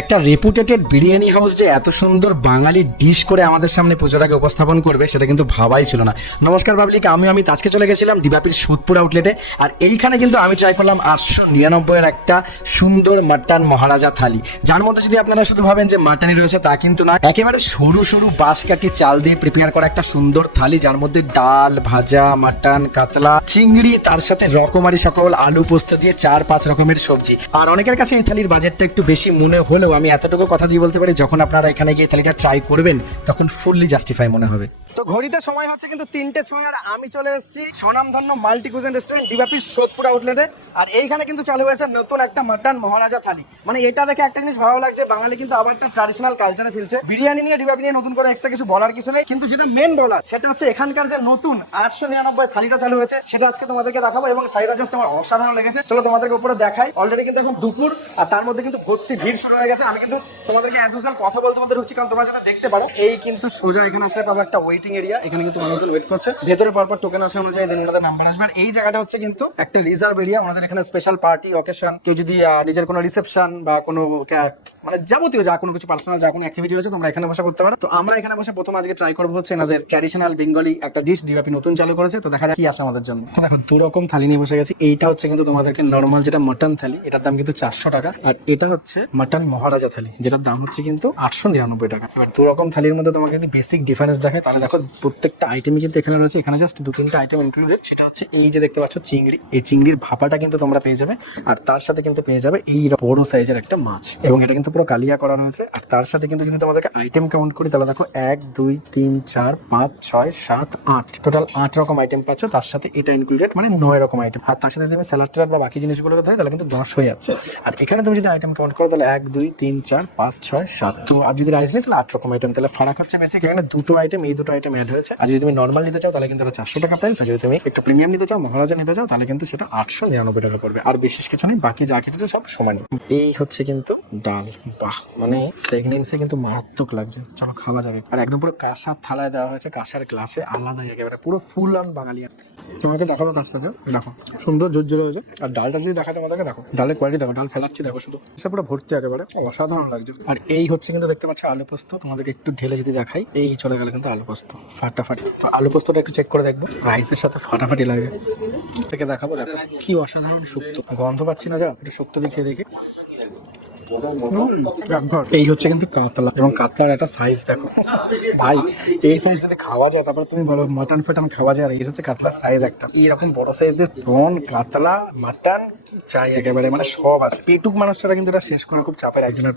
একটা reputed biryani house যে এত সুন্দর বাঙালি ডিশ করে আমাদের সামনে পুজোর আগে উপস্থাপন করবে সেটা কিন্তু ভাবাই ছিল না। নমস্কার পাবলিক, আমি আজকে চলে গেছিলাম ডিবাপির সুদপুর আউটলেটে। আর এইখানে কিন্তু আমি ট্রাই করলাম 899 এর একটা সুন্দর মাটন মহারাজা থালি, যার মধ্যে যদি আপনারা শুধু ভাবেন যে মাটনই রয়েছে তা কিন্তু না, একেবারে সরু সরু বাঁশকাঠি চাল দিয়ে প্রিপেয়ার করা একটা সুন্দর থালি, যার মধ্যে ডাল, ভাজা, মাটন, কাতলা, চিংড়ি, তার সাথে রকমারি সকল আলু পোস্ত দিয়ে 4-5 রকমের সবজি। আর অনেকের কাছে এই থালির বাজেটটা একটু বেশি মনে হলেও আমি এতটুকু কথা দিয়ে বলতে পারি, যখন আপনারা এখানে গিয়ে থালিটা ট্রাই করবেন তখন ফুললি জাস্টিফাই মনে হবে। তো ঘড়িতে সময় হচ্ছে কিন্তু 3:06 আর আমি চলে এসেছি স্বনামধন্য মাল্টি কুজিন রেস্টুরেন্ট ডিবাপির সোদপুর আউটলেটে। আর এইখানে কিন্তু চালু হয়েছে নতুন একটা মাটন মহারাজা থালি। মানে এটা দেখে একটা জিনিস ভালো লাগছে, বাঙালি কিন্তু আবার একটা ট্র্যাডিশনাল কালচারে ফিরছে। বিরিয়ানি নিয়ে ডিবাপি নিয়ে নতুন করে এক্সট্রা কিছু বলার কিছু নেই, কিন্তু যেটা মেন বলার সেটা হচ্ছে এখানকার যে নতুন 899 থালিটা চালু হয়েছে সেটা আজকে তোমাদেরকে দেখাবো। এবং থালিটা জাস্ট আমার অসাধারণ লেগেছে, চলো তোমাদেরকে উপরে দেখাই। অলরেডি কিন্তু এখন দুপুর আর তার মধ্যে কিন্তু ভর্তি ভিড় শুরু হয়ে গেছে। আমি কিন্তু তোমাদেরকে অ্যাজ ইউজুয়াল কথা বলতে বলতে ঢুকছি, কারণ তোমরা যেটা দেখতে পারো এই কিন্তু সোজা এখানে আসলে পাবো একটা ওয়েটিং এরিয়া। এখানে কিন্তু মানুষজন ওয়েট করছে, ভেতরে পরপর টোকেন আসে অনুযায়ী দেন ওনাদের নাম্বার আসবে। আর এই জায়গাটা হচ্ছে কিন্তু একটা রিজার্ভ এরিয়া। আমাদের এখানে স্পেশাল পার্টি অকেশন, কেউ যদি নিজের কোনো রিসেপশন বা কোনো মানে যাবতীয় যা কোনো কিছু পার্সোনাল যা কোনো অ্যাক্টিভিটি রয়েছে তোমরা এখানে বসে করতে পারো। তো আমরা এখানে বসে প্রথম আজকে ট্রাই করবো হচ্ছে এনাদের ট্র্যাডিশনাল বেঙ্গলি একটা ডিশ ডিবাপি নতুন চালু করেছে। তো দেখা যাক কি আসে আমাদের জন্য। তো দেখো দু রকম থালি নিয়ে বসে গেছি। এইটা হচ্ছে কিন্তু তোমাদেরকে নর্মাল যেটা মাটন থালি, এটার দাম কিন্তু 400 টাকা। আর এটা হচ্ছে মাটন মহারাজা থালি, যেটার দাম হচ্ছে কিন্তু 899 টাকা। এবার দু রকম থালির মধ্যে তোমাকে যদি বেসিক ডিফারেন্স দেখে তাহলে দেখো প্রত্যেকটা আইটেমই কিন্তু এখানে রয়েছে। এখানে জাস্ট 2-3টা আইটেম ইনক্লুডেড। সেটা হচ্ছে এই যে দেখতে পাচ্ছ চিংড়ি, এই চিংড়ির ভাপাটা কিন্তু তোমরা পেয়ে যাবে। আর তার সাথে কিন্তু পেয়ে যাবে এই বড় সাইজের একটা মাছ, এবং এটা কিন্তু পুরো কালিয়া করা রয়েছে। আর তার সাথে কিন্তু যদি তোমাদেরকে আইটেম কাউন্ট করি তাহলে দেখো 1, 2, 3, 4, 5, 6, 7, 8 টোটাল 8 রকম আইটেম পাচ্ছ। তার সাথে এটা ইনক্লুডেড, মানে 9 রকম আইটেম। আর তার সাথে যদি তুমি স্যালাড বা বাকি জিনিসগুলোকে ধরে তাহলে কিন্তু 10 হয়ে যাচ্ছে। আর এখানে তুমি যদি আইটেম কাউন্ট করো তাহলে 1, 2, 3, 4, 5, 6, 7। তো আর যদি রাইস নেই তাহলে 8 রকম আইটেম। তাহলে ফারাক হচ্ছে বেসিক এখানে দুটো আইটেম, এই দুটো আইটেম অ্যাড হয়েছে। আর যদি তুমি নর্মাল নিতে চাও তাহলে কিন্তু 400 টাকা প্রাইস। আর যদি তুমি একটু প্রিমিয়াম নিতে চাও, মহারাজা নিতে চাও, তাহলে কিন্তু সেটা 899 টাকা পড়বে। আর বিশেষ কিছু নেই, বাকি যা কিছু সব সমানই। এই হচ্ছে কিন্তু ডাল, বাহ মানে প্রেগনেন্সি কিন্তু মারাত্মক লাগছে। চলো খাওয়া যাবে। আর একদম পুরো কাঁসার থালায় দেওয়া হয়েছে, কাঁসার গ্লাসে, আলাদা একেবারে পুরো ফুল অন বাঙালি। তোমাকে দেখাবো কাজটাকে, দেখো সুন্দর জোর হয়েছে। আর ডালটা যদি দেখা তোমাদেরকে, দেখো ডালের কোয়ালিটি দেখো, ডাল ফেলাচ্ছি দেখো, শুধু সে পুরো ভর্তি একেবারে অসাধারণ লাগছে। আর এই হচ্ছে কিন্তু দেখতে পাচ্ছ আলু পোস্ত। তোমাদেরকে একটু ঢেলে যদি দেখাই, এই চলে গেল কিন্তু আলু পোস্ত ফাটাফাটি। তো আলু পোস্তটা একটু চেক করে দেখবো, রাইসের সাথে ফাটাফাটি লাগে। থেকে দেখাবো, দেখো কি অসাধারণ শুক্তো, গন্ধ পাচ্ছি না, যা একটু শুক্তো দেখিয়ে দেখি। এই হচ্ছে কিন্তু কাতলা, এবং কাতলার একটা সাইজ দেখো ভাই, এই সাইজ যদি খাওয়া যায় তারপরে তুমি বলো মাটন ফাটন খাওয়া যায়। আর এই হচ্ছে কাতলার সাইজ একটা, এইরকম বড় সাইজের প্রন, কাতলা, মাটন কি চাই একেবারে, মানে সব আছে। পেটুক মানুষরা কিন্তু এটা শেষ করা খুব চাপের একজনের।